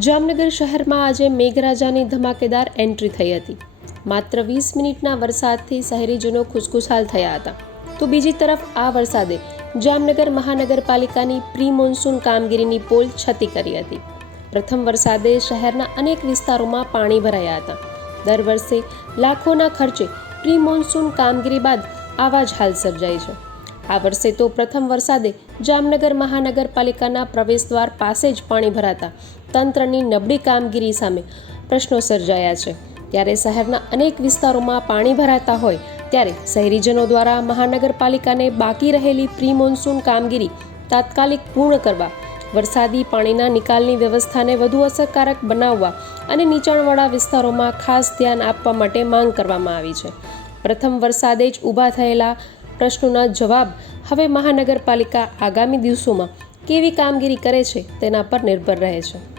જામનગર શહેરમાં આજે મેઘરાજાની ધમાકેદાર એન્ટ્રી થઈ હતી. માત્ર 20 મિનિટના વરસાદથી શહેરીજનો ખુશખુશાલ થયા હતા. તો બીજી તરફ આ વરસાદે જામનગર મહાનગરપાલિકાની પ્રી મોન્સૂન કામગીરીની પોલ છતી કરી હતી. પ્રથમ વરસાદે શહેરના અનેક વિસ્તારોમાં પાણી ભરાયા હતા. દર વર્ષે લાખોના ખર્ચે પ્રી મોન્સૂન કામગીરી બાદ આવા જ હાલ સર્જાય છે. આ વર્ષે તો પ્રથમ વરસાદે જામનગર મહાનગરપાલિકાના પ્રવેશદ્વાર પાસે જ પાણી ભરાતા તંત્રની નબળી કામગીરી સામે પ્રશ્નો સર્જાયા છે. ત્યારે શહેરના અનેક વિસ્તારોમાં પાણી ભરાતા હોય ત્યારે શહેરીજનો દ્વારા મહાનગરપાલિકાને બાકી રહેલી પ્રી મોન્સૂન કામગીરી તાત્કાલિક પૂર્ણ કરવા, વરસાદી પાણીના નિકાલની વ્યવસ્થાને વધુ અસરકારક બનાવવા અને નીચાણવાળા વિસ્તારોમાં ખાસ ધ્યાન આપવા માટે માંગ કરવામાં આવી છે. પ્રથમ વરસાદે જ ઊભા થયેલા પ્રશ્નોના જવાબ હવે મહાનગરપાલિકા આગામી દિવસોમાં કેવી કામગીરી કરે છે તેના પર નિર્ભર રહે છે.